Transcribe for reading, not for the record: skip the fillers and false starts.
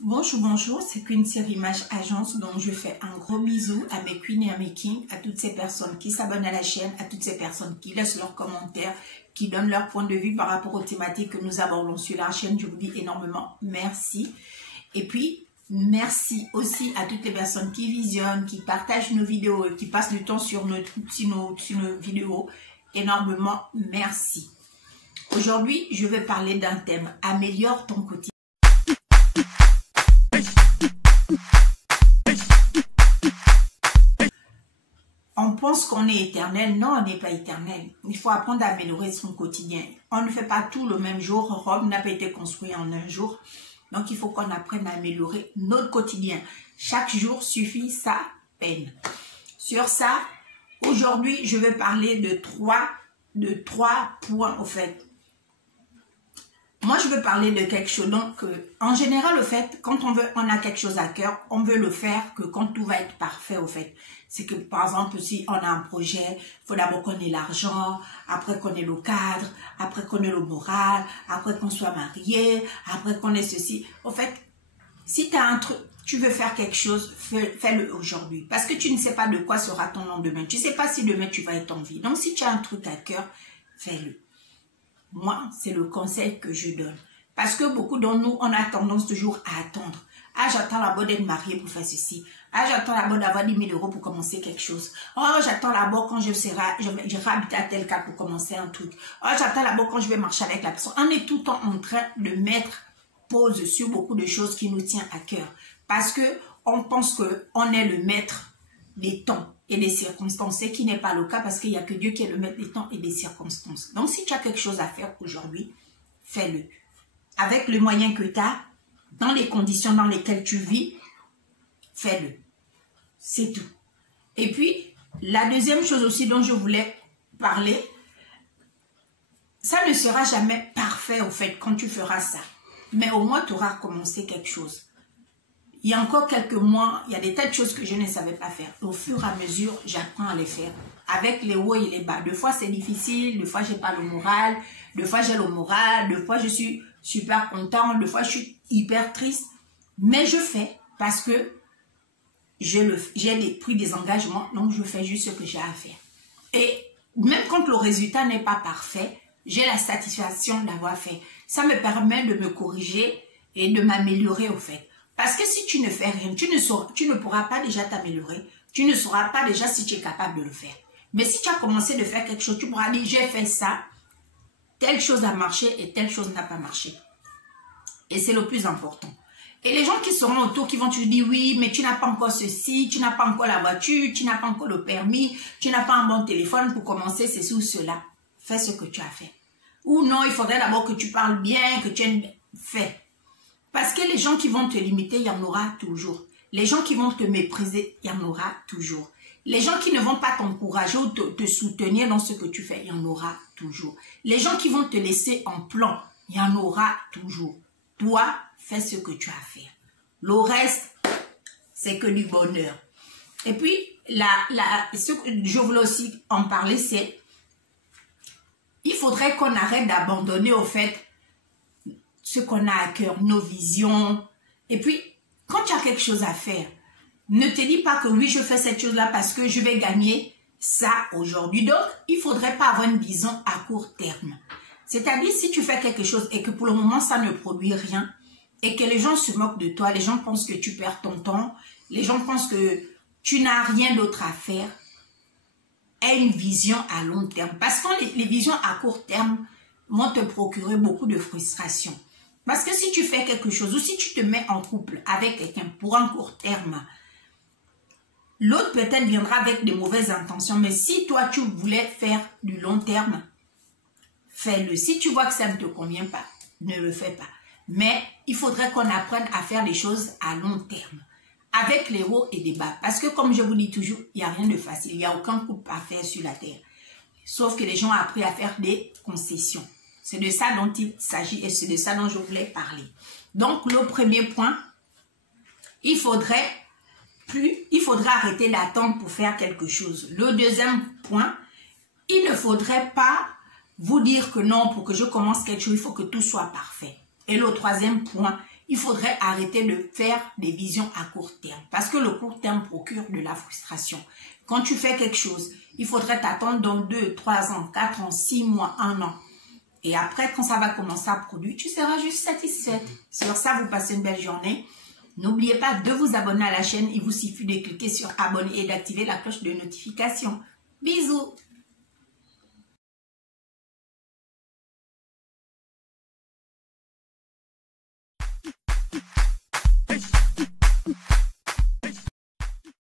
Bonjour, bonjour, c'est Queen Série Image Agence, donc je fais un gros bisou à mes queens et à mes kings, à toutes ces personnes qui s'abonnent à la chaîne, à toutes ces personnes qui laissent leurs commentaires, qui donnent leur point de vue par rapport aux thématiques que nous abordons sur la chaîne. Je vous dis énormément merci. Et puis, merci aussi à toutes les personnes qui visionnent, qui partagent nos vidéos et qui passent du temps sur nos vidéos. Énormément merci. Aujourd'hui, je vais parler d'un thème, améliore ton quotidien. On pense qu'on est éternel. Non, on n'est pas éternel. Il faut apprendre à améliorer son quotidien. On ne fait pas tout le même jour. Rome n'a pas été construit en un jour. Donc, il faut qu'on apprenne à améliorer notre quotidien. Chaque jour suffit sa peine. Sur ça, aujourd'hui, je vais parler de trois points, au fait. Moi, je veux parler de quelque chose. Donc, en général, au fait, quand on a quelque chose à cœur, on veut le faire que quand tout va être parfait, au fait. C'est que, par exemple, si on a un projet, il faut d'abord qu'on ait l'argent, après qu'on ait le cadre, après qu'on ait le moral, après qu'on soit marié, après qu'on ait ceci. Au fait, si tu as un truc, tu veux faire quelque chose, fais-le aujourd'hui. Parce que tu ne sais pas de quoi sera ton lendemain. Tu ne sais pas si demain tu vas être en vie. Donc, si tu as un truc à cœur, fais-le. Moi, c'est le conseil que je donne. Parce que beaucoup d'entre nous, on a tendance toujours à attendre. Ah, j'attends d'abord d'être marié pour faire ceci. Ah, j'attends d'abord d'avoir 10 000 € pour commencer quelque chose. Oh, j'attends d'abord quand je habiter à tel cas pour commencer un truc. Oh, j'attends d'abord quand je vais marcher avec la personne. On est tout le temps en train de mettre pause sur beaucoup de choses qui nous tiennent à cœur. Parce que on pense qu'on est le maître des temps et des circonstances, ce qui n'est pas le cas parce qu'il n'y a que Dieu qui est le maître des temps et des circonstances. Donc, si tu as quelque chose à faire aujourd'hui, fais-le. Avec les moyens que tu as, dans les conditions dans lesquelles tu vis, fais-le. C'est tout. Et puis, la deuxième chose aussi dont je voulais parler, ça ne sera jamais parfait au fait quand tu feras ça. Mais au moins, tu auras commencé quelque chose. Il y a encore quelques mois, il y a des tas de choses que je ne savais pas faire. Au fur et à mesure, j'apprends à les faire. Avec les hauts et les bas. Des fois, c'est difficile. Des fois, je n'ai pas le moral. Des fois, j'ai le moral. Des fois, je suis super content. Des fois, je suis hyper triste. Mais je fais parce que j'ai pris des engagements. Donc, je fais juste ce que j'ai à faire. Et même quand le résultat n'est pas parfait, j'ai la satisfaction d'avoir fait. Ça me permet de me corriger et de m'améliorer au fait. Parce que si tu ne fais rien, tu ne pourras pas déjà t'améliorer. Tu ne sauras pas déjà si tu es capable de le faire. Mais si tu as commencé de faire quelque chose, tu pourras dire, j'ai fait ça, telle chose a marché et telle chose n'a pas marché. Et c'est le plus important. Et les gens qui seront autour, qui vont te dire, oui, mais tu n'as pas encore ceci, tu n'as pas encore la voiture, tu n'as pas encore le permis, tu n'as pas un bon téléphone pour commencer ceci ou cela. Fais ce que tu as fait. Ou non, il faudrait d'abord que tu parles bien, que tu aies fait. Parce que les gens qui vont te limiter, il y en aura toujours. Les gens qui vont te mépriser, il y en aura toujours. Les gens qui ne vont pas t'encourager ou te soutenir dans ce que tu fais, il y en aura toujours. Les gens qui vont te laisser en plan, il y en aura toujours. Toi, fais ce que tu as à faire. Le reste, c'est que du bonheur. Et puis, ce que je voulais aussi en parler, c'est il faudrait qu'on arrête d'abandonner au fait ce qu'on a à cœur, nos visions. Et puis, quand tu as quelque chose à faire, ne te dis pas que oui, je fais cette chose-là parce que je vais gagner ça aujourd'hui. Donc, il ne faudrait pas avoir une vision à court terme. C'est-à-dire, si tu fais quelque chose et que pour le moment, ça ne produit rien et que les gens se moquent de toi, les gens pensent que tu perds ton temps, les gens pensent que tu n'as rien d'autre à faire, aie une vision à long terme. Parce que les visions à court terme vont te procurer beaucoup de frustration. Parce que si tu fais quelque chose ou si tu te mets en couple avec quelqu'un pour un court terme, l'autre peut-être viendra avec de mauvaises intentions. Mais si toi, tu voulais faire du long terme, fais-le. Si tu vois que ça ne te convient pas, ne le fais pas. Mais il faudrait qu'on apprenne à faire des choses à long terme. Avec les hauts et les bas. Parce que comme je vous dis toujours, il n'y a rien de facile. Il n'y a aucun couple parfait sur la terre. Sauf que les gens ont appris à faire des concessions. C'est de ça dont il s'agit et c'est de ça dont je voulais parler. Donc, le premier point, il faudrait arrêter d'attendre pour faire quelque chose. Le deuxième point, il ne faudrait pas vous dire que non, pour que je commence quelque chose, il faut que tout soit parfait. Et le troisième point, il faudrait arrêter de faire des visions à court terme. Parce que le court terme procure de la frustration. Quand tu fais quelque chose, il faudrait t'attendre dans 2, 3 ans, 4 ans, 6 mois, 1 an. Et après, quand ça va commencer à produire, tu seras juste satisfaite. Sur ça, vous passez une belle journée. N'oubliez pas de vous abonner à la chaîne. Il vous suffit de cliquer sur abonner et d'activer la cloche de notification. Bisous!